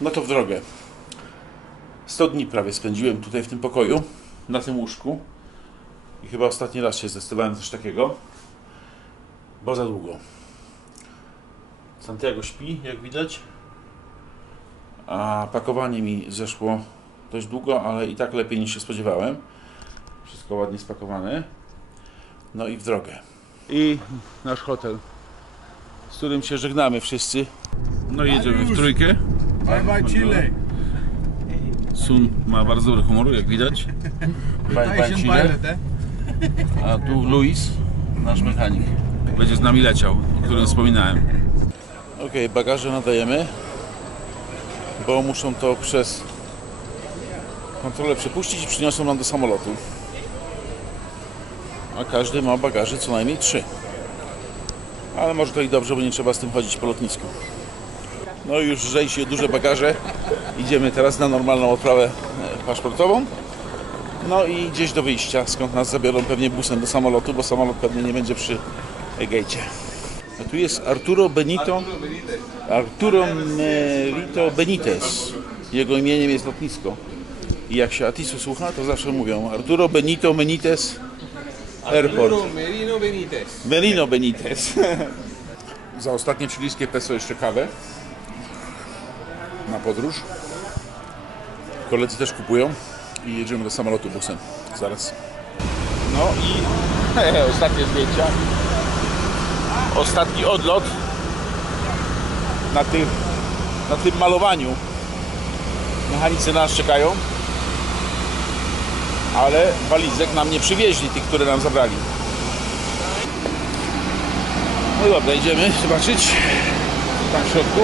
No to w drogę. 100 dni prawie spędziłem tutaj w tym pokoju, na tym łóżku. I chyba ostatni raz się zdecydowałem coś takiego, bo za długo. Santiago śpi, jak widać. A pakowanie mi zeszło dość długo, ale i tak lepiej niż się spodziewałem. Wszystko ładnie spakowane. No i w drogę. I nasz hotel, z którym się żegnamy wszyscy. No i jedziemy w trójkę. Bye bye Chile. Sun ma bardzo dobry humor, jak widać. Bye bye Chile. A tu Luis, nasz mechanik. Będzie z nami leciał, o którym wspominałem. Ok, bagaże nadajemy, bo muszą to przez kontrolę przepuścić i przyniosą nam do samolotu. A każdy ma bagaże co najmniej 3. Ale może to i dobrze, bo nie trzeba z tym chodzić po lotnisku. No i już lżej się duże bagaże. Idziemy teraz na normalną odprawę paszportową. No i gdzieś do wyjścia, skąd nas zabiorą pewnie busem do samolotu, bo samolot pewnie nie będzie przy gejcie. A tu jest Arturo Benito Benitez. Jego imieniem jest lotnisko. I jak się Atisu słucha, to zawsze mówią Arturo Benito Benitez Airport. Merino Benitez. Za ostatnie chilijskie peso jeszcze kawę na podróż. Koledzy też kupują i jedziemy do samolotu busem. Zaraz. No i ostatnie zdjęcia. Ostatni odlot na tym malowaniu. Mechanicy nas czekają, ale walizek nam nie przywieźli, tych, które nam zabrali. No dobra, idziemy zobaczyć tam w środku.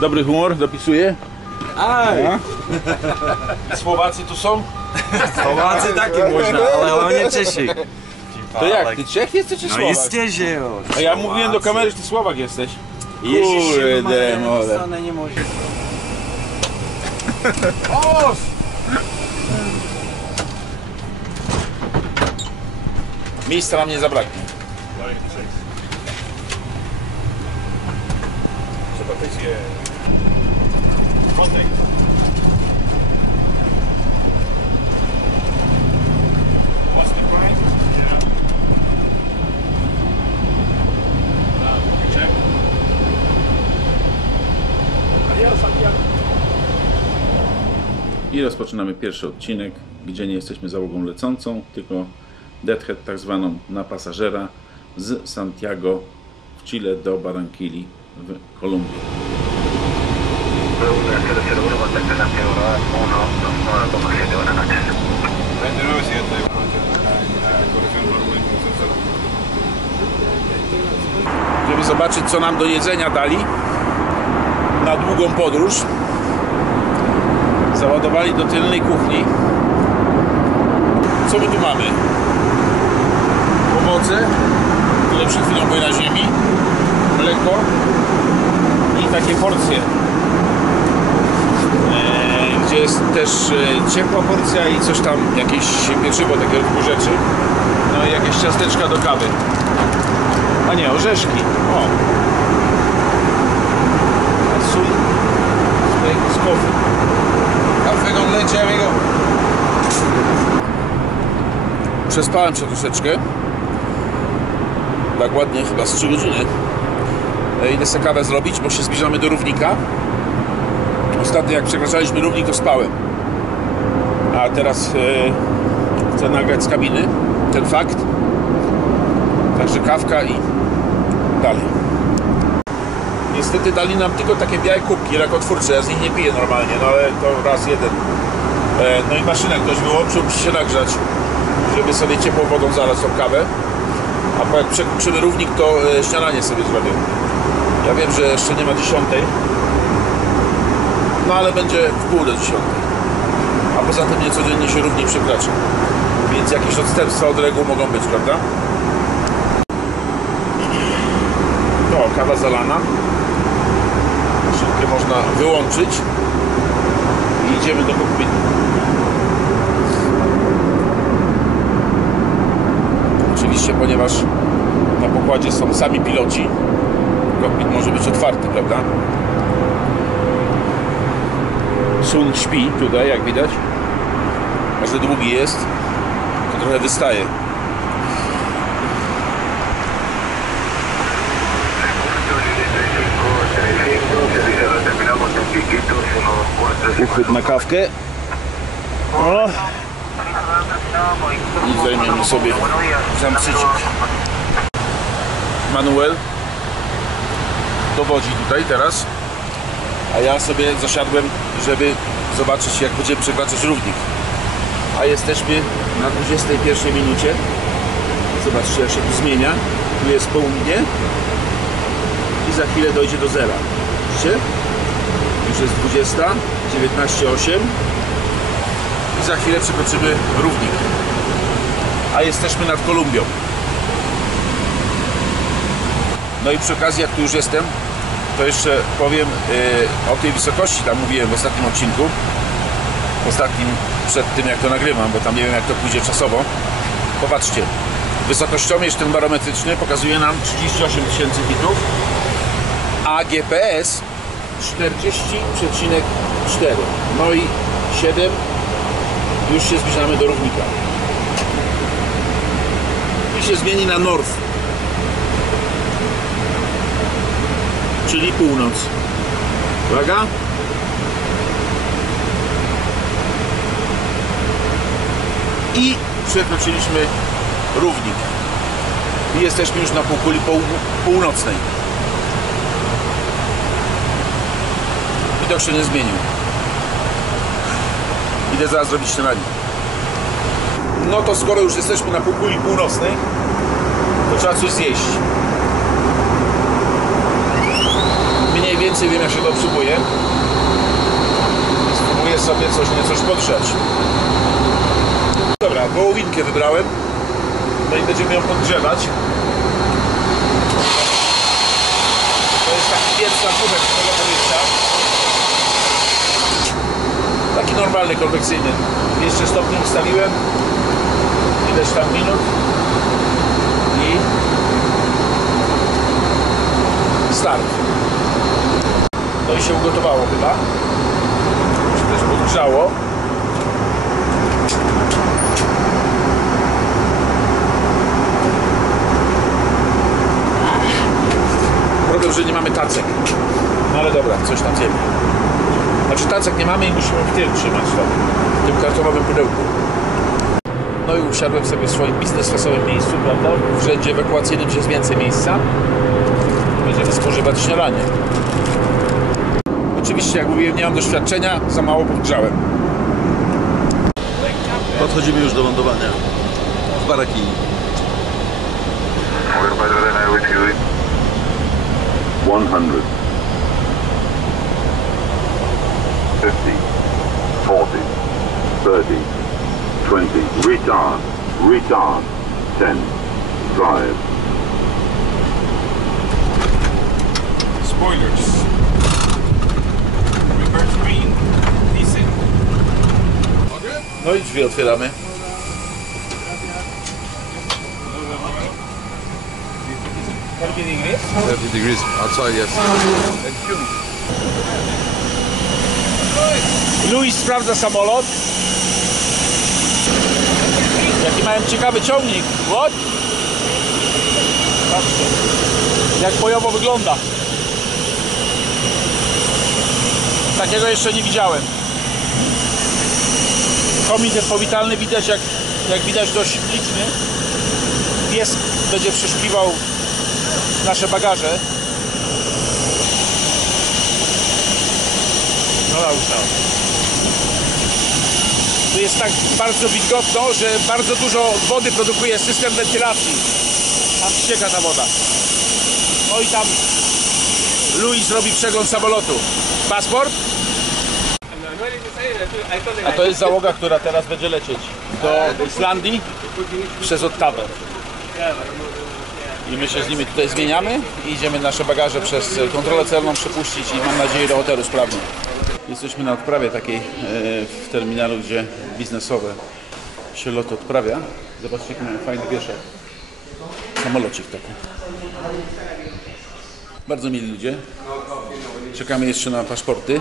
Dobry humor, dopisuję. Słowacy tu są? Słowacy takie można, ale on nie Czesi. To jak, ty Czech jesteś czy No Słowak? jesteś, A ja mówiłem do kamery, że ty Słowak jesteś. Kurde mole. Nie może. Miejsca nam nie zabraknie. I rozpoczynamy pierwszy odcinek, gdzie nie jesteśmy załogą lecącą, tylko deadhead tak zwaną na pasażera z Santiago w Chile do Barranquilli w Kolumbii. Żeby zobaczyć, co nam do jedzenia dali na długą podróż, załadowali do tylnej kuchni. Co my tu mamy? Owoce, które przed chwilą były na ziemi, mleko i takie porcje, gdzie jest też ciepła porcja i coś tam, jakieś pieczywo, takie typu rzeczy. No i jakieś ciasteczka do kawy. A nie, orzeszki. O! Azul z kofu. Café con leche, amigo. Przespałem się troszeczkę. Tak ładnie, chyba z 3 godziny. Idę sobie kawę zrobić, bo się zbliżamy do równika. Ostatnio jak przekraczaliśmy równik, to spałem. A teraz chcę nagrać z kabiny ten fakt. Także kawka i dalej. Niestety dali nam tylko takie białe kubki rakotwórcze, ja z nich nie piję normalnie, no ale to raz jeden. No i maszynę ktoś wyłączył, musi się nagrzać, żeby sobie ciepłą wodą zalać tą kawę. A jak przekroczymy równik, to śniadanie sobie zrobię. Ja wiem, że jeszcze nie ma 10, no ale będzie w pół do 10. A poza tym niecodziennie się równik przekracza. Więc jakieś odstępstwa od reguł mogą być, prawda? No, kawa zalana. Szybkie można wyłączyć. I idziemy do kokpitu. Oczywiście, ponieważ na pokładzie są sami piloci. Kokpit może być otwarty, prawda? Sun śpi tutaj, jak widać. Może długi jest, to trochę wystaje. Uchwyt na kawkę. O. I zajmiemy sobie zamsycik. Manuel dowodzi tutaj teraz, a ja sobie zasiadłem, żeby zobaczyć, jak będziemy przekraczać równik. A jesteśmy na 21 minucie. Zobaczcie, jak się tu zmienia. Tu jest południe i za chwilę dojdzie do zera. Widzicie? Już jest 20, 19,8 i za chwilę przekroczymy równik. A jesteśmy nad Kolumbią. No i przy okazji, jak tu już jestem, to jeszcze powiem o tej wysokości. Tam mówiłem w ostatnim odcinku. Ostatnim, przed tym jak to nagrywam, bo tam nie wiem, jak to pójdzie czasowo. Popatrzcie, wysokościomierz ten barometryczny pokazuje nam 38 000 hitów, a GPS 40,4. No i 7, już się zbliżamy do równika i się zmieni na north, czyli północ. Uwaga. I przekroczyliśmy równik i jesteśmy już na półkuli północnej. Widok się nie zmienił. Idę zaraz zrobić śniadanie. No to skoro już jesteśmy na półkuli północnej, to trzeba coś zjeść. Mniej więcej wiem, jak się to obsługuje. Spróbuję sobie coś podgrzać. Dobra, wołowinkę wybrałem. No i będziemy ją podgrzewać. To jest taki piec na kubek z tego powietrza. Taki normalny, konwekcyjny. Jeszcze stopnie ustawiłem. Ileś tam minut. I start. No i się ugotowało chyba. Się też podgrzało. Problem, że nie mamy tacek. No ale dobra, coś tam zjemy. Znaczy tacek nie mamy i musimy w tył trzymać to, w tym kartonowym pudełku. No i usiadłem sobie w swoim biznes-klasowym miejscu, prawda? W rzędzie ewakuacyjnym, gdzie jest więcej miejsca. Będziemy spożywać śniadanie. Oczywiście, jak mówiłem, nie mam doświadczenia, za mało podgrzałem. Podchodzimy już do lądowania w Barakini. 100, 50, 40, 30, 20, retard, 10, 5. Spoilers. Reverse green. Diesel. No i drzwi otwieramy. degrees? 30 degrees outside, yes. Luis sprawdza samolot. Jaki mają ciekawy ciągnik. What? Patrzcie, jak bojowo wygląda. Takiego jeszcze nie widziałem. Komitet powitalny widać, jak widać, dość liczny. Pies będzie przeszukiwał nasze bagaże. No dobrze. Tu jest tak bardzo wilgotno, że bardzo dużo wody produkuje system wentylacji. Tam ścieka ta woda. No i tam Luis robi przegląd samolotu. Paszport? A to jest załoga, która teraz będzie lecieć do Islandii przez Ottawę. I my się z nimi tutaj zmieniamy i idziemy nasze bagaże przez kontrolę celną przepuścić i mam nadzieję do hotelu sprawnie. Jesteśmy na odprawie takiej w terminalu, gdzie biznesowe się lot odprawia. Zobaczcie, jaki mają fajny wieszak. Samolocik taki. Bardzo mili ludzie. Czekamy jeszcze na paszporty.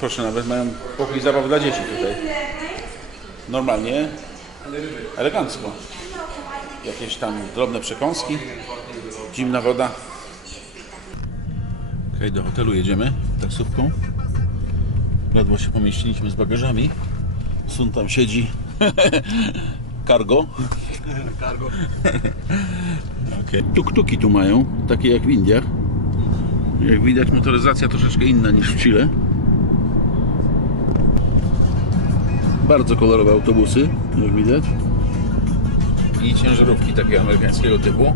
Proszę, nawet mają pokój zabaw dla dzieci tutaj. Normalnie, elegancko. Jakieś tam drobne przekąski, zimna woda. Okej, do hotelu jedziemy taksówką. Ledwo się pomieściliśmy z bagażami. Sun tam siedzi. Cargo. Okay. Tuk-tuki tu mają, takie jak w Indiach. Jak widać, motoryzacja troszeczkę inna niż w Chile. Bardzo kolorowe autobusy, jak widać. I ciężarówki takiego amerykańskiego typu.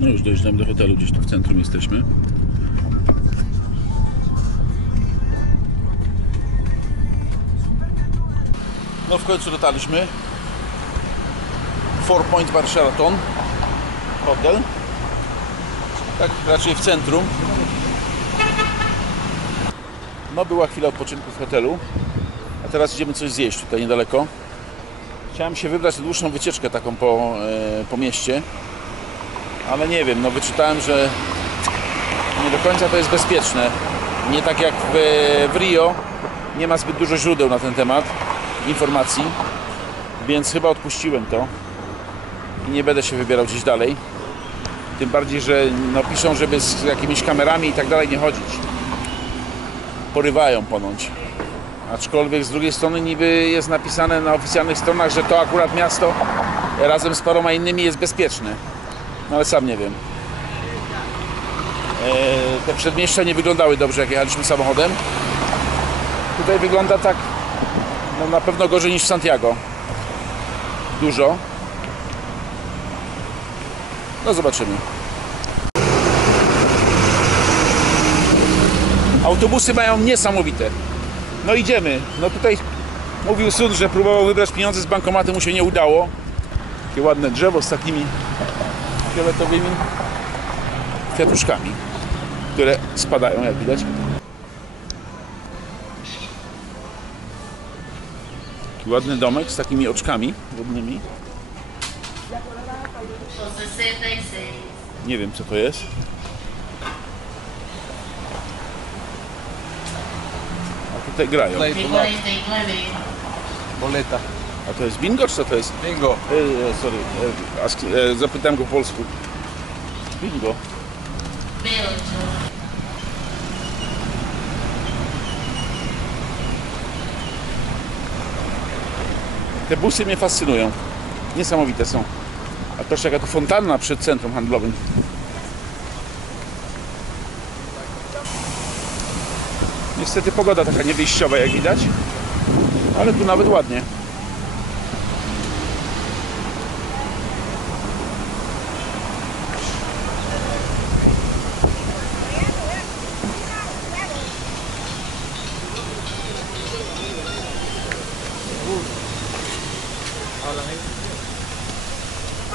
No już dojeżdżamy do hotelu, gdzieś tu w centrum jesteśmy. No w końcu dotarliśmy. Four Point Bar Sheraton hotel. Tak raczej w centrum. No była chwila odpoczynku w hotelu. A teraz idziemy coś zjeść tutaj niedaleko. Chciałem się wybrać na dłuższą wycieczkę taką po mieście. Ale nie wiem, no wyczytałem, że nie do końca to jest bezpieczne. Nie tak jak w Rio. Nie ma zbyt dużo źródeł na ten temat, informacji. Więc chyba odpuściłem to. I nie będę się wybierał gdzieś dalej. Tym bardziej, że no, piszą, żeby z jakimiś kamerami i tak dalej nie chodzić. Porywają ponoć. Aczkolwiek z drugiej strony niby jest napisane na oficjalnych stronach, że to akurat miasto razem z paroma innymi jest bezpieczne. No ale sam nie wiem. Te przedmieścia nie wyglądały dobrze, jak jechaliśmy samochodem. Tutaj wygląda tak, no na pewno gorzej niż w Santiago. Dużo. No zobaczymy. Autobusy mają niesamowite. No idziemy. No tutaj mówił Sun, że próbował wybrać pieniądze z bankomatu, mu się nie udało. Takie ładne drzewo z takimi fioletowymi kwiatuszkami, które spadają, jak widać. Taki ładny domek z takimi oczkami wodnymi. Nie wiem, co to jest. A tutaj grają. Boleta. A to jest bingo, czy co to jest? Bingo. Sorry, zapytałem go po polsku. Bingo. Te busy mnie fascynują. Niesamowite są. A proszę, jaka to fontanna przed centrum handlowym. Niestety pogoda taka niewyjściowa, jak widać. Ale tu nawet ładnie.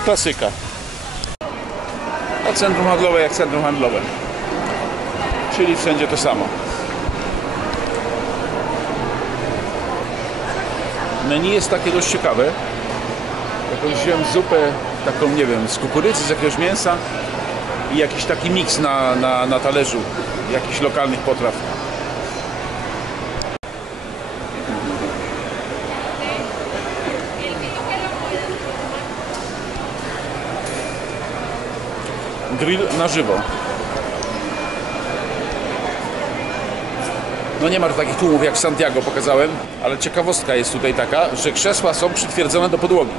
Klasyka. A centrum handlowe jak centrum handlowe. Czyli wszędzie to samo. Menu jest takie dość ciekawe. Jakąś wziąłem zupę taką, nie wiem, z kukurydzy, z jakiegoś mięsa i jakiś taki miks na talerzu jakichś lokalnych potraw. Grill na żywo. No nie ma tu takich tłumów jak w Santiago pokazałem, ale ciekawostka jest tutaj taka, że krzesła są przytwierdzone do podłogi.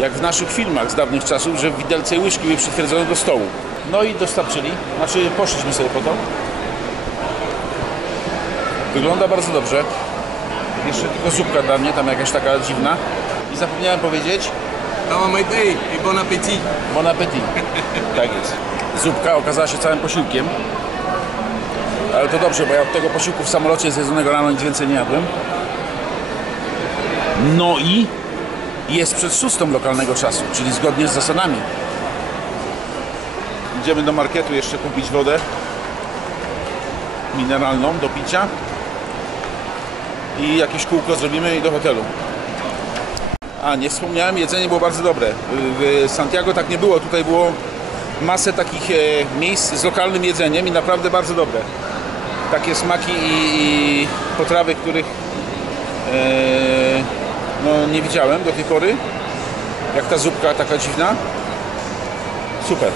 Jak w naszych filmach z dawnych czasów, że widelce i łyżki były przytwierdzone do stołu. No i dostarczyli, znaczy poszliśmy sobie po to. Wygląda bardzo dobrze. Jeszcze tylko zupka dla mnie, tam jakaś taka dziwna. I zapomniałem powiedzieć, Tama Maitei i bon appétit. bon appétit. Tak jest. Zupka okazała się całym posiłkiem. Ale to dobrze, bo ja od tego posiłku w samolocie zjedzonego rano nic więcej nie jadłem. No i jest przed 6 lokalnego czasu, czyli zgodnie z zasadami. Idziemy do marketu jeszcze kupić wodę mineralną do picia i jakieś kółko zrobimy i do hotelu. A, nie wspomniałem, jedzenie było bardzo dobre. W Santiago tak nie było, tutaj było masę takich miejsc z lokalnym jedzeniem i naprawdę bardzo dobre. Takie smaki i potrawy, których no, nie widziałem do tej pory. Jak ta zupka taka dziwna. Super.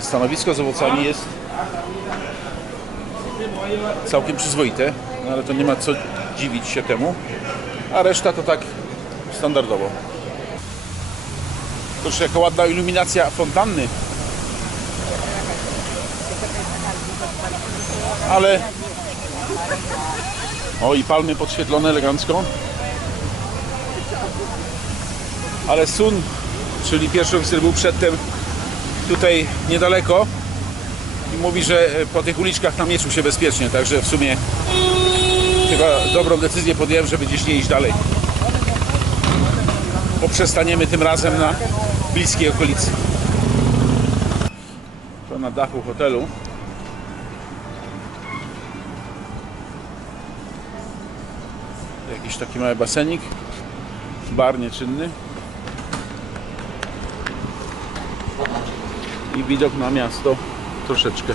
Stanowisko z owocami jest całkiem przyzwoite, no ale to nie ma co dziwić się temu. A reszta to tak standardowo. Proszę, jaka ładna iluminacja fontanny. Ale... O, i palmy podświetlone elegancko. Ale Sun, czyli pierwszy oficer, był przedtem tutaj niedaleko i mówi, że po tych uliczkach tam nie czuł się bezpiecznie, także w sumie chyba dobrą decyzję podjąłem, żeby gdzieś nie iść dalej. Poprzestaniemy tym razem na bliskiej okolicy. To na dachu hotelu. Jakiś taki mały basenik, bar nieczynny i widok na miasto troszeczkę.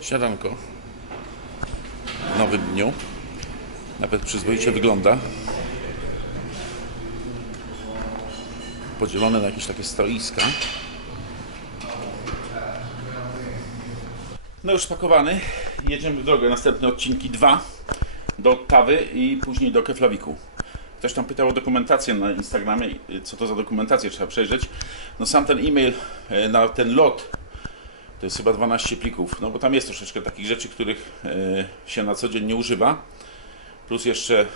Śniadanko w nowym dniu, nawet przyzwoicie wygląda, podzielone na jakieś takie stoiska. No już spakowany, jedziemy w drogę, następne odcinki 2 do Ottawy i później do Keflaviku. Ktoś tam pytał o dokumentację na Instagramie, co to za dokumentację trzeba przejrzeć. No sam ten e-mail na ten lot to jest chyba 12 plików, no bo tam jest troszeczkę takich rzeczy, których się na co dzień nie używa. Plus jeszcze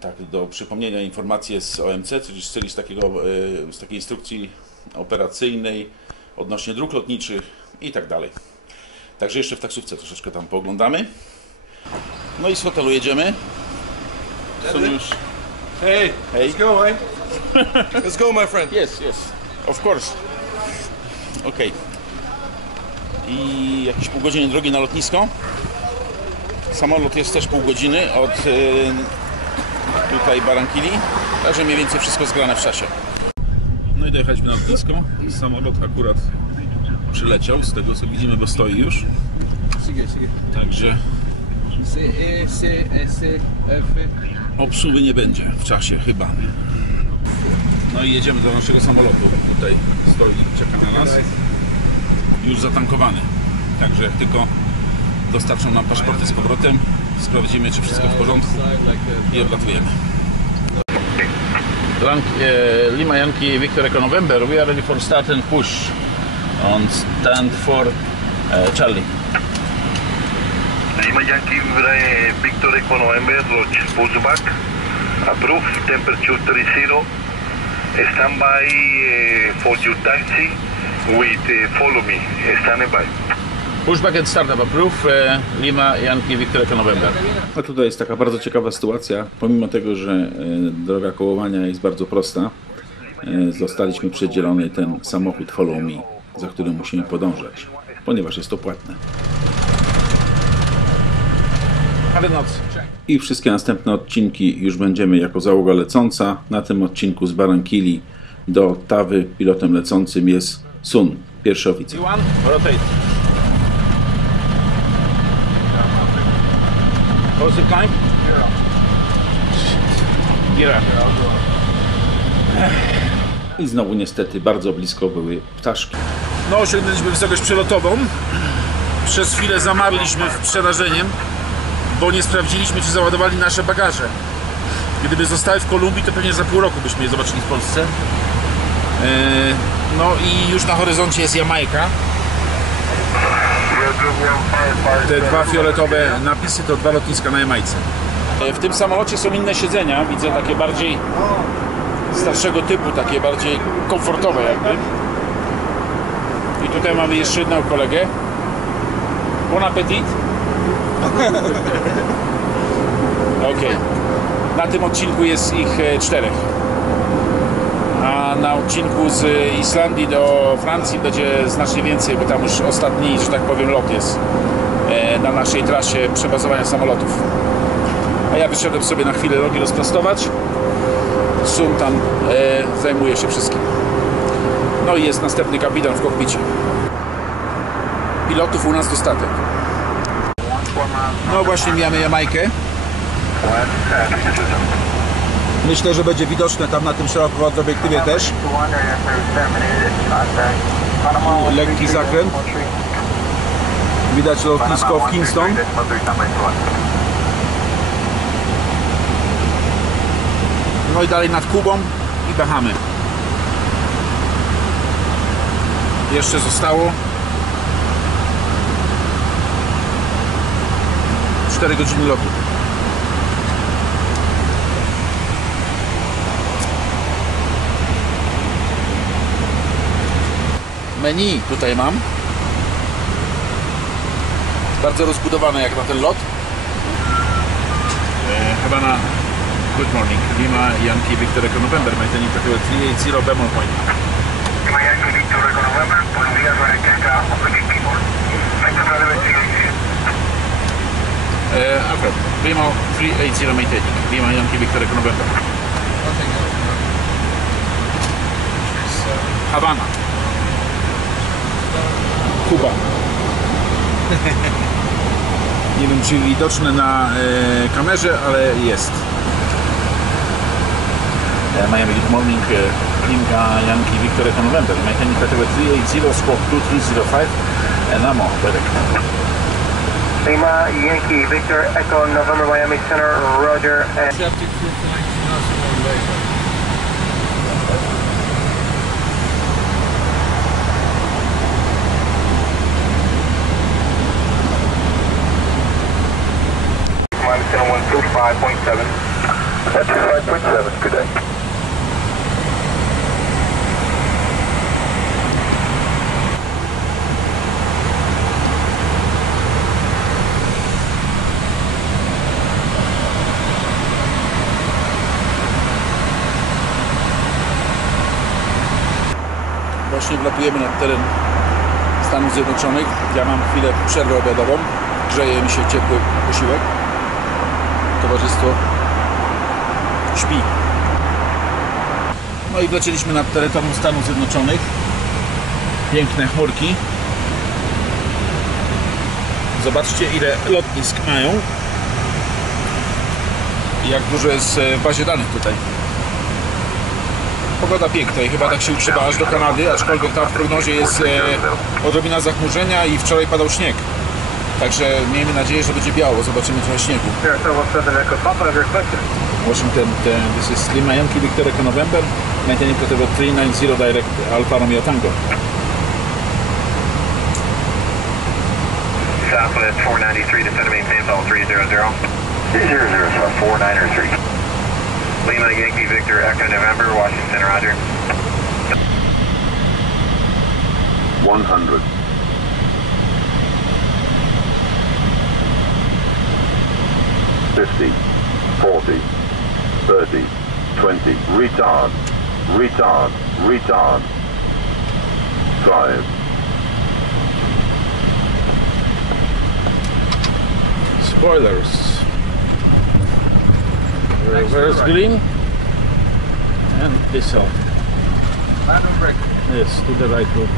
tak do przypomnienia informacje z OMC, czyli z takiej instrukcji operacyjnej odnośnie dróg lotniczych i tak dalej. Także jeszcze w taksówce troszeczkę tam pooglądamy. No i z hotelu jedziemy. Są już... Hey, Hey. let's go, eh? Let's go, my friend. Yes, of course. Okej. I jakieś pół godziny drogi na lotnisko. Samolot jest też pół godziny od tutaj Barranquilli. Także mniej więcej wszystko zgrane w czasie. No i dojechaliśmy na lotnisko. Samolot akurat przyleciał, z tego co widzimy, bo stoi już. Także obsługi nie będzie w czasie chyba. No i jedziemy do naszego samolotu. Tutaj stoi, czeka na nas. Już zatankowany. Także jak tylko dostarczą nam paszporty z powrotem, sprawdzimy, czy wszystko w porządku i odlatujemy. Lima Yankee Victor Echo November, we are ready for start and push on stand for Charlie. Lima Yankee Victor Echo November, Roach, pushback, approve, temperature 30, stand by for your taxi with follow me, stand by. Pushback and startup approve, Lima Yankee Victor Echo November. A tutaj jest taka bardzo ciekawa sytuacja, pomimo tego, że droga kołowania jest bardzo prosta, zostaliśmy przydzielony ten samochód Follow Me, za którym musimy podążać, ponieważ jest to płatne. I wszystkie następne odcinki już będziemy jako załoga lecąca. Na tym odcinku z Barranquilli do Ottawy pilotem lecącym jest Sun, pierwszy oficer. Rotate. How's the climb? Gira. I znowu niestety bardzo blisko były ptaszki. No, osiągnęliśmy wysokość przelotową. Przez chwilę zamarliśmy przerażeniem, bo nie sprawdziliśmy, czy załadowali nasze bagaże. Gdyby zostały w Kolumbii, to pewnie za pół roku byśmy je zobaczyli w Polsce. No i już na horyzoncie jest Jamajka. Te dwa fioletowe napisy to 2 lotniska na Jamajce. W tym samolocie są inne siedzenia, widzę takie bardziej starszego typu, takie bardziej komfortowe jakby. I tutaj mamy jeszcze jednego kolegę. Bon appetit. Okej. Na tym odcinku jest ich 4. na odcinku z Islandii do Francji będzie znacznie więcej, bo tam już ostatni, że tak powiem, lot jest na naszej trasie przebazowania samolotów. A ja wyszedłem sobie na chwilę rogi rozprostować. Sun tam zajmuje się wszystkim. No i jest następny kapitan w kokpicie. Pilotów u nas dostatek. No właśnie mijamy Jamajkę. Myślę, że będzie widoczne tam na tym szerokim obiektywie też. Lekki zakręt. Widać lotnisko w Kingston. No i dalej nad Kubą i Bahamy. Jeszcze zostało 4 godziny lotu. Menu tutaj mam. Bardzo rozbudowane jak na ten lot. Havana, good morning. Lima Yankee Victor Echo November, maintaining takeaway 380 Bemol Point. Lima Yankee Victor Echo November, buenos días, Requeca, Opening People. Alfred, Lima 380 maintaining. Lima Yankee Victor Echo November. Havana. Kuba. Nie wiem, czy widoczne na kamerze, ale jest. Miami, good morning. Lima Yankee Victor Echo November. Maintaining takeaway 380, squawk 2305. Namo, Berek. Lima Yankee Victor Echo November Miami Center, Roger. Miami Center 125.7. 125.7, good day. Właśnie wlatujemy na teren Stanów Zjednoczonych. Ja mam chwilę przerwę obiadową. Grzeje mi się ciepły posiłek. Towarzystwo śpi. No i wlecieliśmy nad terytorium Stanów Zjednoczonych. Piękne chmurki. Zobaczcie, ile lotnisk mają i jak dużo jest w bazie danych tutaj. Pogoda piękna i chyba tak się utrzyma aż do Kanady, aczkolwiek tam w prognozie jest odrobina zachmurzenia i wczoraj padał śnieg. Także miejmy nadzieję, że będzie biało, zobaczymy trochę śniegu. Washington, this is Lima Yankee Victor Echo November, maintaining protocol 390 direct Alfa Romeo Tango. Southwest 493 to set a maintain level 300. 300, 493. Lima Yankee Victor Echo November, Washington, Roger. 100. 50, 40, 30, 20, retard, retard, retard. 5. Spoilers. Reverse green and diesel. Yes, to the right road.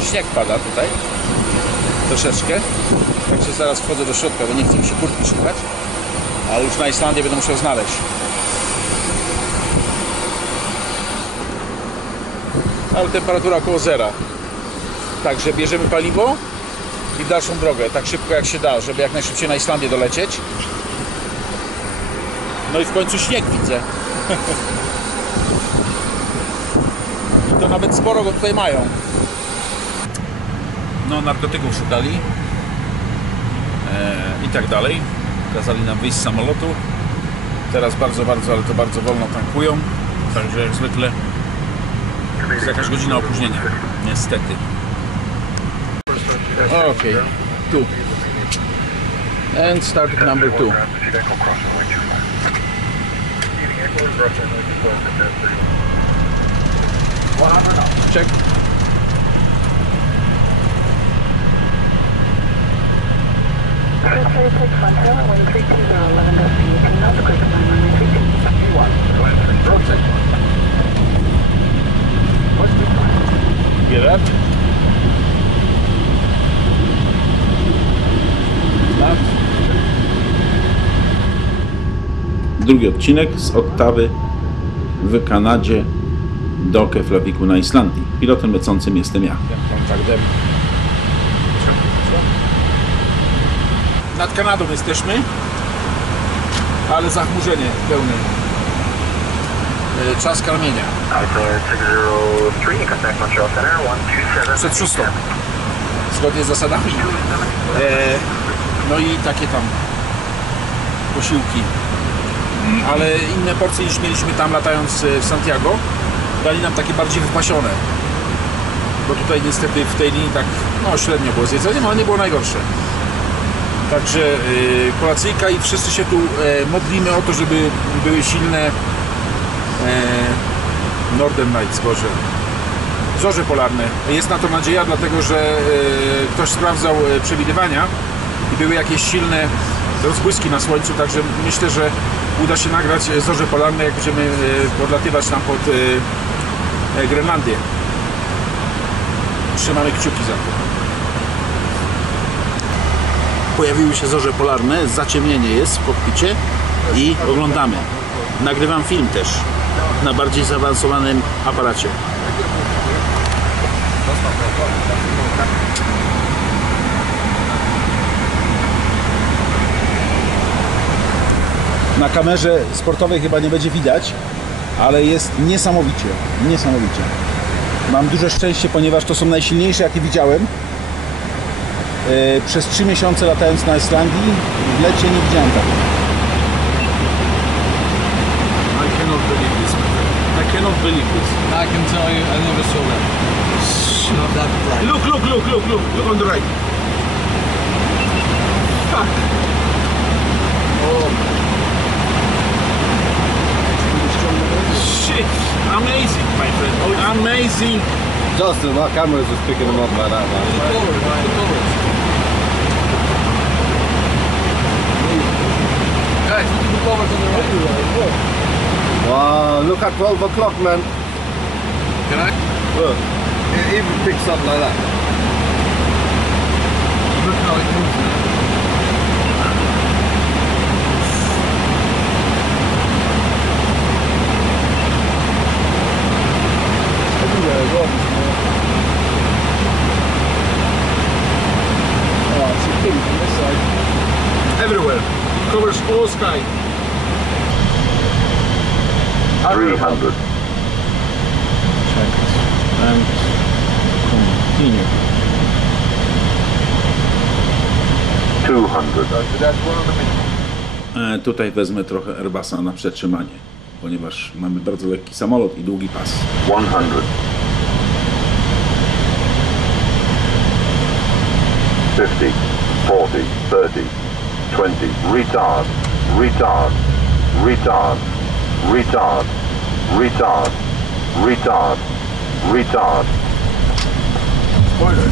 Śnieg pada tutaj troszeczkę, także zaraz wchodzę do środka, bo nie chcę mi się kurtki szukać, ale już na Islandię będę musiał znaleźć. Ale temperatura około zera, także bierzemy paliwo i w dalszą drogę, tak szybko jak się da, żeby jak najszybciej na Islandię dolecieć. No i w końcu śnieg widzę. I to nawet sporo go tutaj mają. No, narkotyków szukali i tak dalej. Kazali nam wyjść z samolotu. Teraz bardzo, ale to bardzo wolno tankują. Także jak zwykle jest jakaś godzina opóźnienia. Niestety. Okay, 2. And start number 2. Check. Get up. Start. Drugi odcinek z Ottawy w Kanadzie do Keflaviku na Islandii. Pilotem lecącym jestem ja. Nad Kanadą jesteśmy, ale zachmurzenie pełne. Czas karmienia. Przed 6. Zgodnie z zasadami. No i takie tam posiłki. Ale inne porcje niż mieliśmy tam latając w Santiago. Dali nam takie bardziej wypasione. Bo tutaj niestety w tej linii tak średnio było z jedzeniem, ale nie było najgorsze. Także kolacyjka i wszyscy się tu modlimy o to, żeby były silne Northern Lights, zorze polarne. Jest na to nadzieja, dlatego że ktoś sprawdzał przewidywania i były jakieś silne rozbłyski na słońcu, także myślę, że uda się nagrać zorze polarne, jak będziemy podlatywać tam pod Grenlandię. Trzymamy kciuki za to. Pojawiły się zorze polarne, zaciemnienie jest w kokpicie i oglądamy. Nagrywam film też na bardziej zaawansowanym aparacie. Na kamerze sportowej chyba nie będzie widać, ale jest niesamowicie, niesamowicie. Mam duże szczęście, ponieważ to są najsilniejsze, jakie widziałem. Przez 3 miesiące latając na Islandii w lecie nie widziałem tak. I cannot believe this. I cannot believe this. I can tell you, I never saw that. Not that bright. Look on the right. Fuck. Oh. Shit. Amazing, my friend. Amazing. Justin, my camera is just picking them up like that, man. Guys, look at the covers on the right. Wow, look at 12 o'clock, man. Can I? Look, it even picks up like that. Look how it moves now. Everywhere as well. Oh, it's a pink on this side. Everywhere. Covers all sky. 300. Check and continue. 200. Tutaj wezmę trochę Airbusa na przetrzymanie, ponieważ mamy bardzo lekki samolot i długi pas. 100. 50, 40, 30, 20. Retard, retard, retard, retard, retard, retard, retard. Spoiler.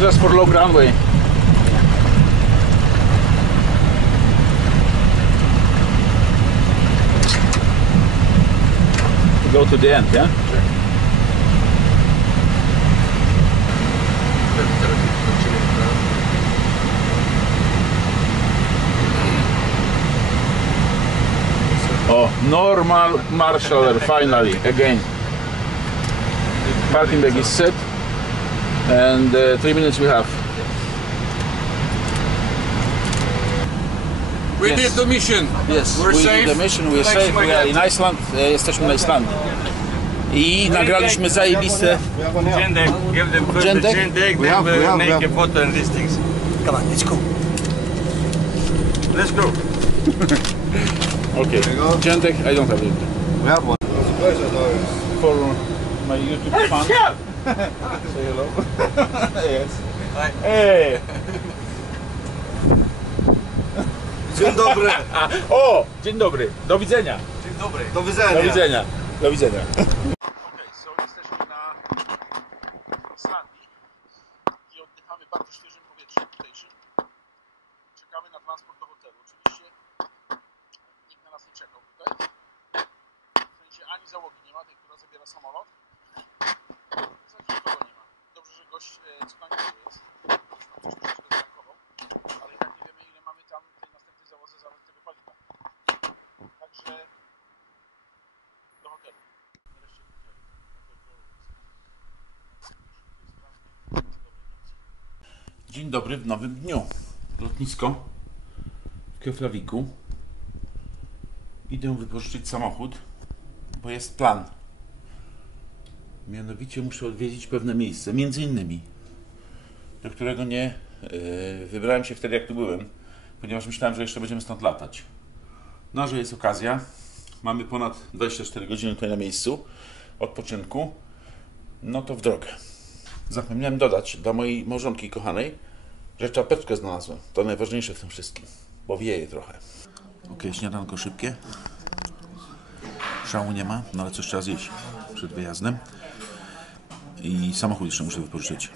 Just for low runway. Go to the end, yeah? Oh, normal marshaller finally again. Parking deck is set, and 3 minutes we have. We Yes. did the mission. Yes, We're we safe. did the mission, we're Thanks, safe, my we are God. in Iceland, jesteśmy na Islandii. I nagraliśmy zajebiste... Jendek, give them first Jendek? the Jendek, We then have- we'll we make have. a photo and these things. Come on, let's go. Let's go. Okay, Jendek, I don't have it. We have one. For my YouTube fan. Say hello. Yes. Hi. Hey, Dzień dobry. O! Dzień dobry. Do widzenia. Do widzenia. Do widzenia. Do widzenia. Okej, jesteśmy na Islandii i oddychamy bardzo świeżym powietrzem tutejszym. Czekamy na transport do hotelu. Oczywiście nikt na nas nie czekał tutaj. W sensie ani załogi nie ma, tej, która zabiera samolot. W zasadzie nikogo nie ma. Dobrze, że gość co tam jest. Coś troszeczkę zrankował. Ale i tak nie wiemy, ile mamy tam tej następnej załodze zabrać tego paliwa. Także do hotelu. Nareszcie do hotelu. Dzień dobry w nowym dniu. Lotnisko w Keflaviku. Idę wypożyczyć samochód, bo jest plan. Mianowicie muszę odwiedzić pewne miejsce, między innymi, do którego nie wybrałem się wtedy, jak tu byłem, ponieważ myślałem, że jeszcze będziemy stąd latać. No, że jest okazja. Mamy ponad 24 godziny tutaj na miejscu odpoczynku. No to w drogę. Zapomniałem dodać dla mojej małżonki kochanej, że czapeczkę znalazłem. To najważniejsze w tym wszystkim, bo wieje trochę. Okej, śniadanko szybkie. Szału nie ma, no ale coś trzeba zjeść przed wyjazdem. I samochód jeszcze muszę wypożyczyć.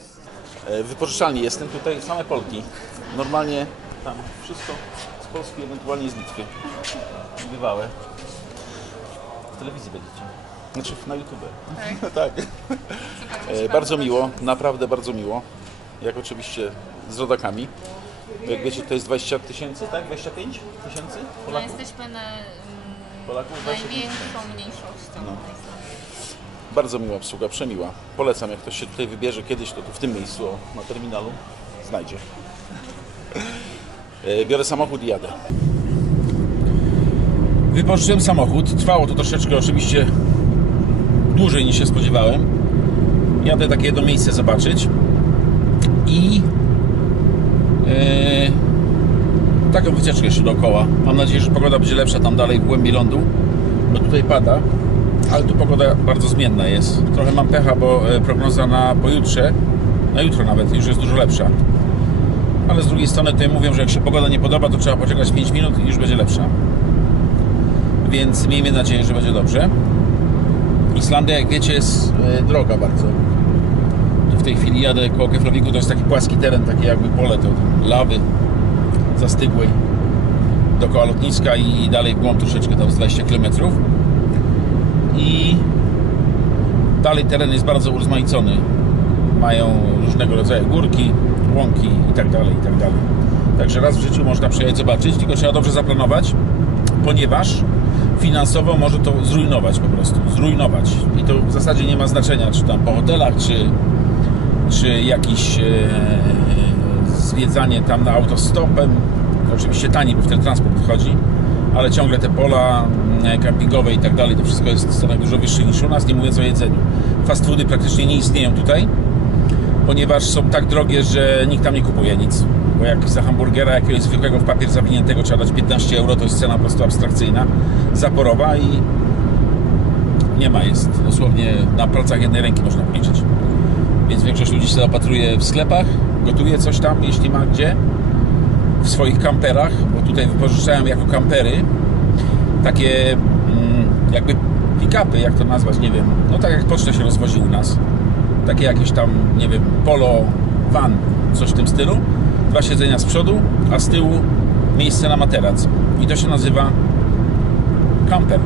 W wypożyczalni jestem, tutaj same Polki. Normalnie tam wszystko z Polski, ewentualnie z Litwy. Bywałe. W telewizji będziecie. Znaczy na YouTube. Tak. Tak. Bardzo miło, naprawdę bardzo miło. Jak oczywiście z rodakami. Jak wiecie, to jest 20 tysięcy, tak? 25 tysięcy No Polaków? jesteśmy Polaków największą mniejszością. No. Bardzo miła obsługa, przemiła. Polecam, jak ktoś się tutaj wybierze kiedyś, to tu w tym miejscu, na terminalu, znajdzie. Biorę samochód i jadę. Wypożyczyłem samochód. Trwało to troszeczkę oczywiście dłużej niż się spodziewałem. Jadę takie jedno miejsce zobaczyć. I taką wycieczkę jeszcze dookoła. Mam nadzieję, że pogoda będzie lepsza tam dalej w głębi lądu, bo tutaj pada. Ale tu pogoda bardzo zmienna jest. Trochę mam pecha, bo prognoza na pojutrze, na jutro nawet, już jest dużo lepsza. Ale z drugiej strony tutaj mówią, że jak się pogoda nie podoba, to trzeba poczekać 5 minut i już będzie lepsza. Więc miejmy nadzieję, że będzie dobrze. Islandia, jak wiecie, jest droga bardzo. Tu w tej chwili jadę koło Keflaviku, to jest taki płaski teren, takie jakby pole to lawy zastygłej dookoła lotniska i dalej w głąb troszeczkę, tam z 20 km. I dalej teren jest bardzo urozmaicony. Mają różnego rodzaju górki, łąki i tak dalej, i tak dalej. Także raz w życiu można przyjechać zobaczyć, tylko trzeba dobrze zaplanować, ponieważ finansowo może to zrujnować po prostu. Zrujnować. I to w zasadzie nie ma znaczenia, czy tam po hotelach, czy jakieś zwiedzanie tam na autostopem. Oczywiście taniej, bo wtedy transport wchodzi, ale ciągle te pola kampingowe i tak dalej, to wszystko jest w cenach dużo wyższe niż u nas, nie mówiąc o jedzeniu. Fast foody praktycznie nie istnieją tutaj, ponieważ są tak drogie, że nikt tam nie kupuje nic. Bo jak za hamburgera jakiegoś zwykłego w papier zawiniętego trzeba dać 15 euro, to jest cena po prostu abstrakcyjna, zaporowa i nie ma, jest dosłownie na palcach jednej ręki można policzyć. Więc większość ludzi się zaopatruje w sklepach, gotuje coś tam, jeśli ma gdzie, w swoich kamperach, bo tutaj wypożyczałem jako kampery takie jakby pick-upy, jak to nazwać, nie wiem, no tak jak poczta się rozwozi u nas, takie jakieś tam, nie wiem, polo, van, coś w tym stylu, 2 siedzenia z przodu, a z tyłu miejsce na materac i to się nazywa kamper.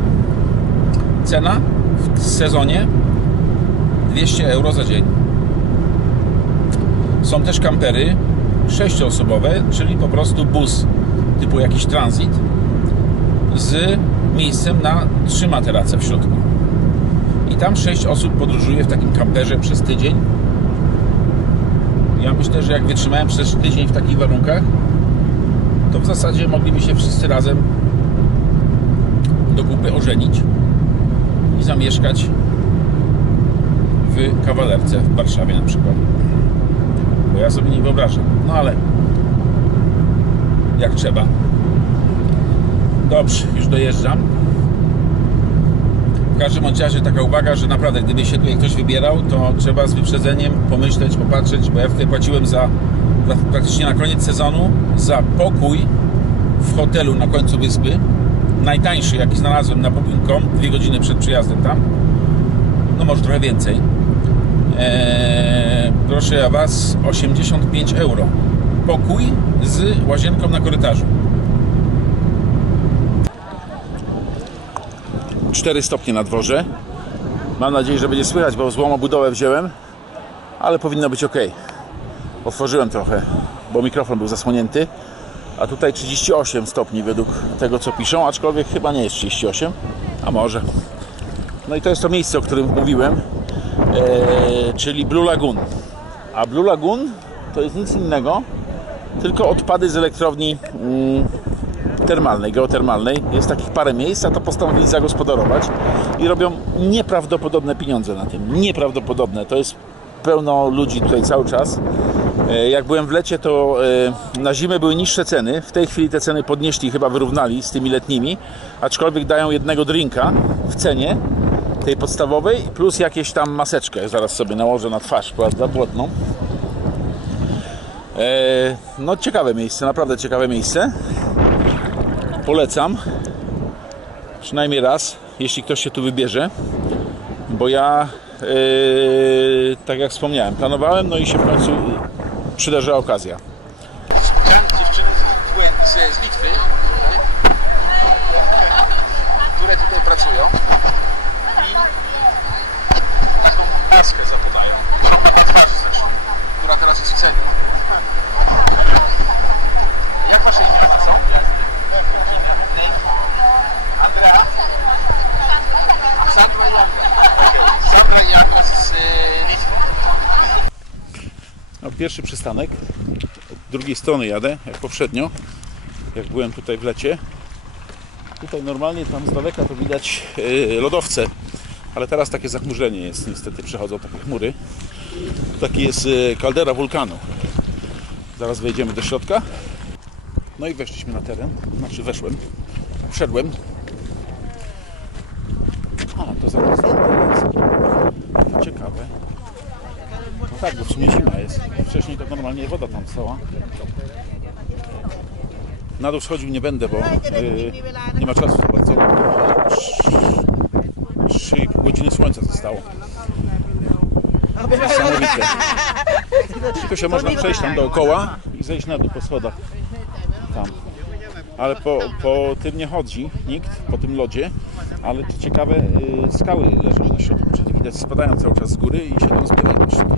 Cena w sezonie 200 euro za dzień. Są też kampery 6-osobowe, czyli po prostu bus typu jakiś transit z miejscem na 3 materace w środku. I tam 6 osób podróżuje w takim kamperze przez tydzień. Ja myślę, że jak wytrzymałem przez tydzień w takich warunkach, to w zasadzie mogliby się wszyscy razem do kupy ożenić i zamieszkać w kawalerce w Warszawie na przykład. Bo ja sobie nie wyobrażam. No ale jak trzeba. Dobrze, już dojeżdżam. W każdym razie taka uwaga, że naprawdę gdyby się tutaj ktoś wybierał, to trzeba z wyprzedzeniem pomyśleć, popatrzeć, bo ja tutaj płaciłem za praktycznie na koniec sezonu za pokój w hotelu na końcu wyspy. Najtańszy, jaki znalazłem na Booking.com, 2 godziny przed przyjazdem tam. No może trochę więcej. Proszę ja Was, 85 euro. Pokój z łazienką na korytarzu. 4 stopnie na dworze. Mam nadzieję, że będzie słychać, bo złą obudowę wziąłem, ale powinno być ok. Otworzyłem trochę, bo mikrofon był zasłonięty. A tutaj 38 stopni według tego, co piszą, aczkolwiek chyba nie jest 38, a może. No i to jest to miejsce, o którym mówiłem, czyli Blue Lagoon. A Blue Lagoon to jest nic innego, tylko odpady z elektrowni termalnej, geotermalnej. Jest takich parę miejsc, a to postanowili zagospodarować i robią nieprawdopodobne pieniądze na tym. Nieprawdopodobne. To jest pełno ludzi tutaj cały czas. Jak byłem w lecie, to na zimę były niższe ceny. W tej chwili te ceny podnieśli, chyba wyrównali z tymi letnimi, aczkolwiek dają jednego drinka w cenie tej podstawowej, plus jakieś tam maseczkę. Zaraz sobie nałożę na twarz, prawda, błotną. No ciekawe miejsce, naprawdę ciekawe miejsce. Polecam. Przynajmniej raz, jeśli ktoś się tu wybierze. Bo ja, tak jak wspomniałem, planowałem, no i się w końcu przydarzyła okazja. Spotkałem dziewczyny z Litwy, które tutaj pracują i taką maskę zapodają, która teraz jest w cenie. Jak wasze imiona są? Andrea? Sandra i Janko z Litwy. No, pierwszy przystanek. Od drugiej strony jadę, jak poprzednio. Jak byłem tutaj w lecie. Tutaj normalnie tam z daleka to widać lodowce. Ale teraz takie zachmurzenie jest. Niestety przechodzą takie chmury. Taki jest kaldera wulkanu. Zaraz wejdziemy do środka. No i weszliśmy na teren. Znaczy weszłem. Wszedłem. A, to zaraz ciekawe. No tak, bo w sumie zima jest. Wcześniej to normalnie woda tam stała. Na dół schodził nie będę, bo nie ma czasu za bardzo. 3,5 godziny słońca zostało. Niesamowite. Tylko się można przejść tam dookoła i zejść na dół po schodach. Tam. Ale po tym nie chodzi nikt, po tym lodzie. Ale ciekawe, skały leżą na środku, czyli widać spadają cały czas z góry i się tam zbierają na środku.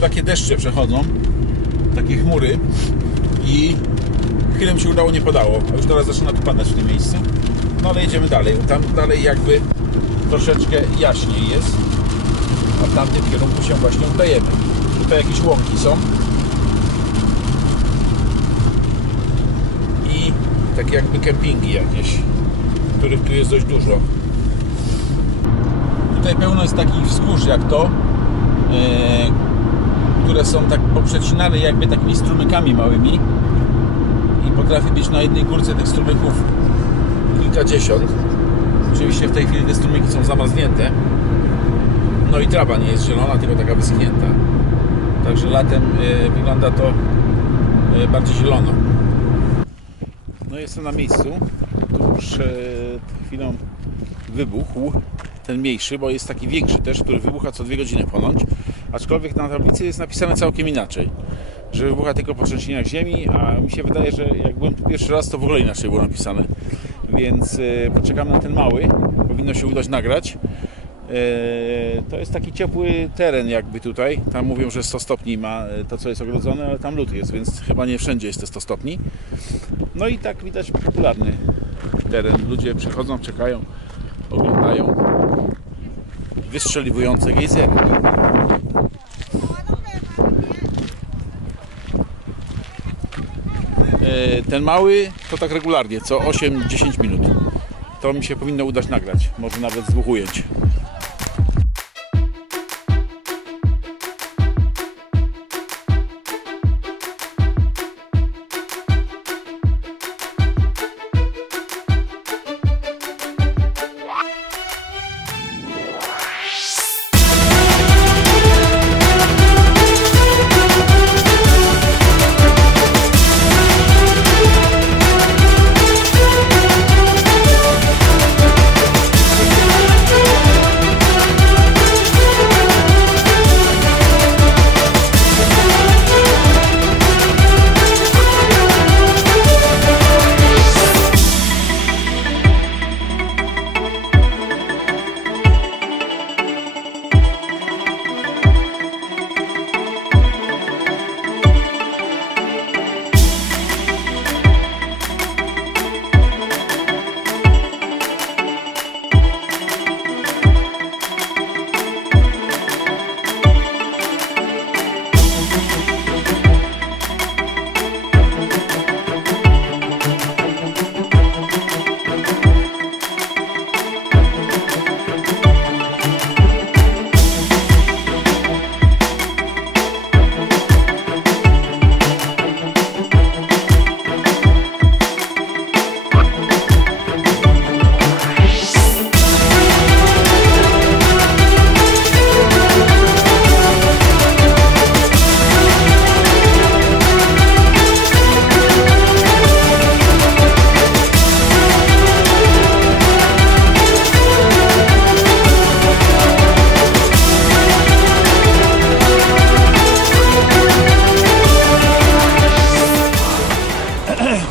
Takie deszcze przechodzą, takie chmury i chwilę mi się udało, nie podało, a już teraz zaczyna tu padać w tym miejscu. No ale jedziemy dalej, tam dalej jakby troszeczkę jaśniej jest, a w tamtym kierunku się właśnie udajemy. Tutaj jakieś łąki są i takie jakby kempingi jakieś, których tu jest dość dużo. Tutaj pełno jest takich wzgórz jak to, które są tak poprzecinane jakby takimi strumykami małymi i potrafi być na jednej górce tych strumyków kilkadziesiąt. Oczywiście w tej chwili te strumyki są zamarznięte, no i trawa nie jest zielona, tylko taka wyschnięta, także latem wygląda to bardziej zielono. No jestem na miejscu, tu przed chwilą wybuchł ten mniejszy, bo jest taki większy też, który wybucha co 2 godziny ponoć, aczkolwiek na tablicy jest napisane całkiem inaczej, że wybucha tylko po trzęsieniach ziemi, a mi się wydaje, że jak byłem tu pierwszy raz, to w ogóle inaczej było napisane, więc poczekamy na ten mały powinno się udać nagrać. To jest taki ciepły teren jakby tutaj. Tam mówią, że 100 stopni ma to, co jest ogrodzone, ale tam lód jest, więc chyba nie wszędzie jest te 100 stopni. No i tak widać popularny teren. Ludzie przychodzą, czekają, oglądają wystrzeliwujące gejzery. Ten mały to tak regularnie, co 8-10 minut. To mi się powinno udać nagrać, może nawet z 2 ujęć.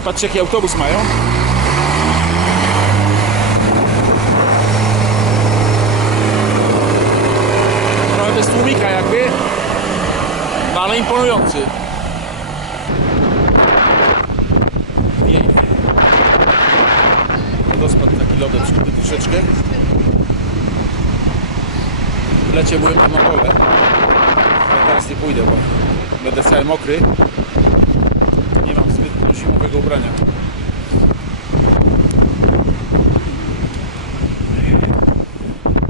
Patrzcie, jaki autobus mają. Trochę bez tłumika jakby, no ale imponujący. Jej. Wodospad taki lodem troszeczkę. W lecie byłem tam na dole, ale teraz nie pójdę, bo będę cały mokry. Nie mam zbyt siłowego ubrania.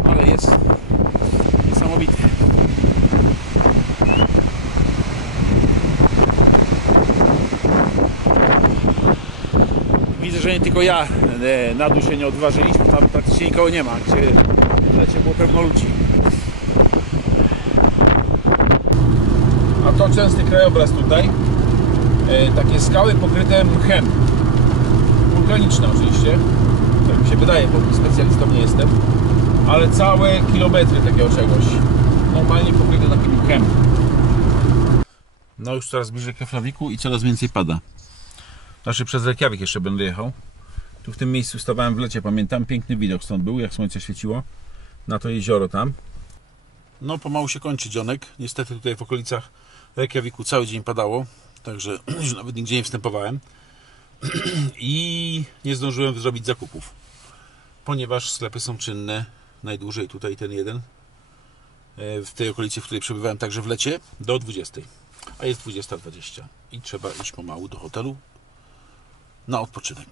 Ale jest niesamowity. Widzę, że nie tylko ja na dół się nie odważyliśmy, tam praktycznie nikogo nie ma, gdzie w lecie było pełno ludzi. A to częsty krajobraz tutaj. Takie skały pokryte mchem. Wulkaniczne oczywiście. Tak mi się wydaje, bo specjalistą nie jestem. Ale całe kilometry takiego czegoś. Normalnie pokryte takim mchem. No już coraz bliżej Keflaviku i coraz więcej pada. Znaczy przez Reykjavik jeszcze będę jechał. Tu w tym miejscu stawałem w lecie, pamiętam. Piękny widok stąd był, jak słońce świeciło. Na to jezioro tam. No pomału się kończy dzionek. Niestety tutaj w okolicach Reykjaviku cały dzień padało. Także już nawet nigdzie nie wstępowałem i nie zdążyłem zrobić zakupów, ponieważ sklepy są czynne najdłużej tutaj ten jeden w tej okolicy, w której przebywałem także w lecie, do 20, a jest 20:20 i trzeba iść pomału do hotelu na odpoczynek.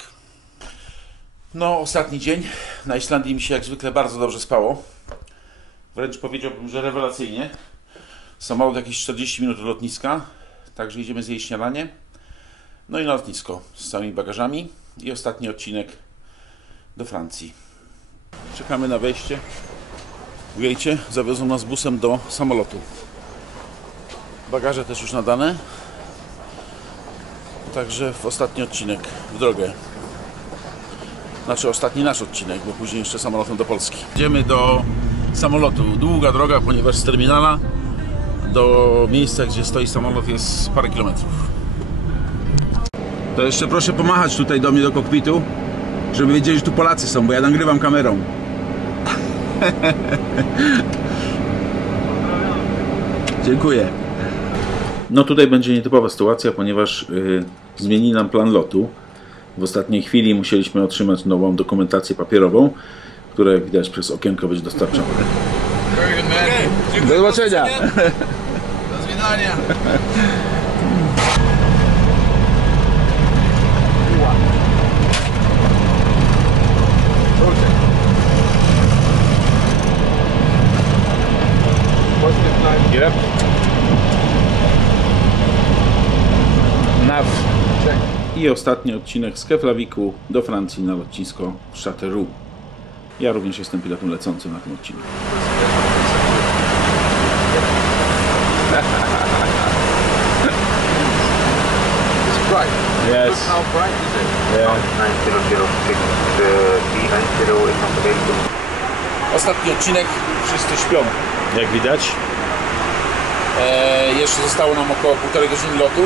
No, ostatni dzień na Islandii mi się jak zwykle bardzo dobrze spało, wręcz powiedziałbym, że rewelacyjnie. Samolot jakieś 40 minut od lotniska. Także idziemy zjeść śniadanie. No i na lotnisko z całymi bagażami. I ostatni odcinek do Francji. Czekamy na wejście. Wiecie, zawiozą nas busem do samolotu. Bagaże też już nadane. Także w ostatni odcinek w drogę. Znaczy ostatni nasz odcinek, bo później jeszcze samolotem do Polski. Idziemy do samolotu. Długa droga, ponieważ z terminala do miejsca, gdzie stoi samolot, jest parę kilometrów. To jeszcze proszę pomachać tutaj do mnie, do kokpitu, żeby wiedzieli, że tu Polacy są, bo ja nagrywam kamerą. Dziękuję. No tutaj będzie nietypowa sytuacja, ponieważ zmienili nam plan lotu. W ostatniej chwili musieliśmy otrzymać nową dokumentację papierową, która jak widać przez okienko będzie dostarczona. Do zobaczenia! Do widzenia. Yep. Nav. I ostatni odcinek z Keflaviku do Francji na lotnisko Châteauroux. Ja również jestem pilotem lecącym na tym odcinku. It's bright. Yes. Look how bright is it? Yeah. 9006, B90 is not available. Ostatni odcinek, wszyscy śpią, jak widać. Jeszcze zostało nam około 1,5 godziny lotu,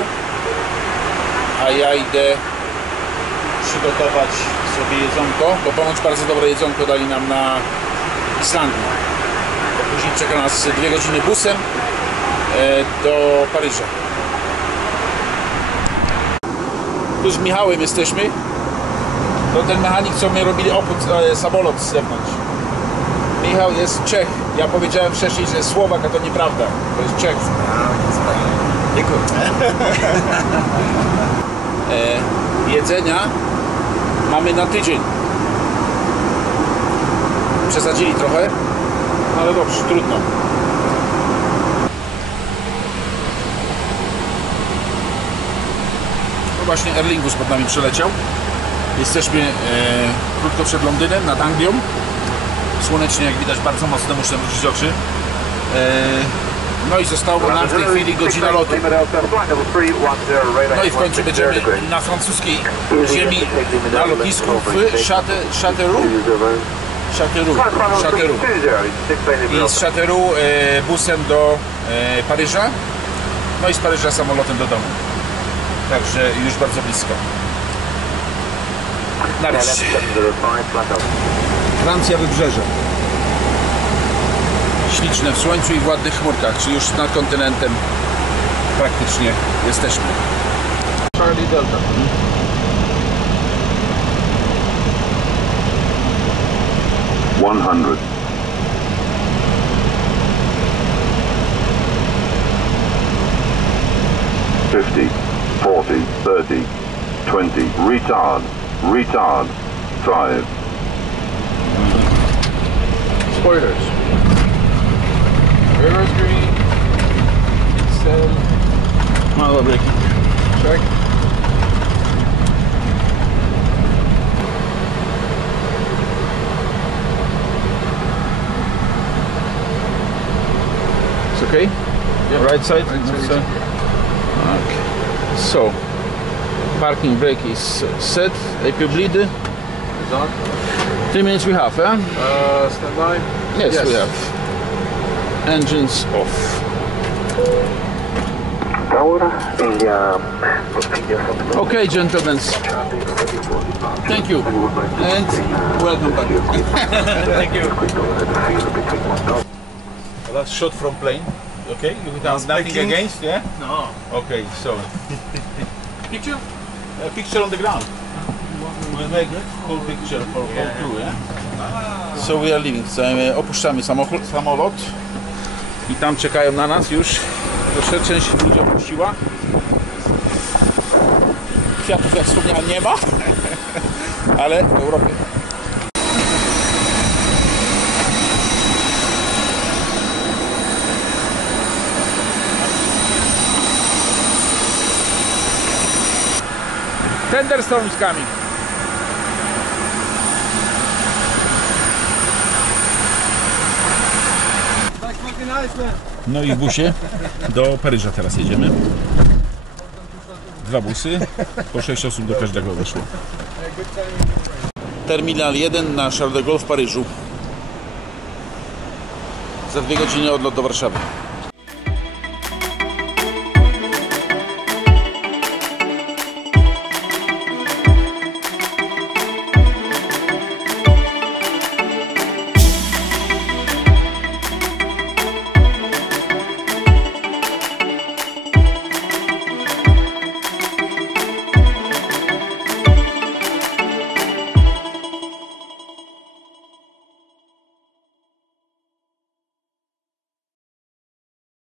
a ja idę przygotować sobie jedzonko, bo ponoć bardzo dobre jedzonko dali nam na Islandii. Później czeka nas 2 godziny busem do Paryża. Tu z Michałem jesteśmy. To ten mechanik, co my robili opód samolot z zewnątrz. Michał jest Czech. Ja powiedziałem wcześniej, że jest Słowak, a to nieprawda. To jest Czech. Dziękuję. Jedzenia mamy na tydzień. Przesadzili trochę, ale dobrze, trudno. No właśnie Erlingus pod nami przeleciał. Jesteśmy krótko przed Londynem, nad Anglią. Słonecznie, jak widać, bardzo mocno, muszę wrócić oczy. No i zostało nam w tej chwili godzina lotu. No i w końcu będziemy na francuskiej ziemi, na lotnisku w Châteauroux. I z Châteauroux busem do Paryża. No i z Paryża samolotem do domu. Także już bardzo blisko. Nareszcie. Francja, wybrzeże. Śliczne w słońcu i w ładnych chmurkach, czyli już nad kontynentem praktycznie jesteśmy. Charlie Delta. $100. $50, $40, $30, $20. Retard. Retard. 5. Spoilers. River's green. Excel. Mało breaking. Check. It's okay? Yep. Right side? Right side. Okay. So, parking brake is set. AP bleed. Is on. 3 minutes we have, eh? Stand by. Yes, we have. Engines off. Okay, gentlemen. Thank you. And welcome back. Thank you. That's shot from plane. Okay, you have nothing against, yeah? No. Okay, so picture? A picture on the ground. We'll make full picture for whole crew, yeah? So we are leaving. Opuszczamy samolot i tam czekają na nas już. Troszeczkę część ludzi opuściła. Kwiatów, jak wspomniałem, nie ma, ale w Europie. Thunderstorm is coming. No i w busie do Paryża teraz jedziemy. 2 busy, po 6 osób do każdego weszło. Terminal 1 na Charles de Gaulle w Paryżu. Za 2 godziny odlot do Warszawy.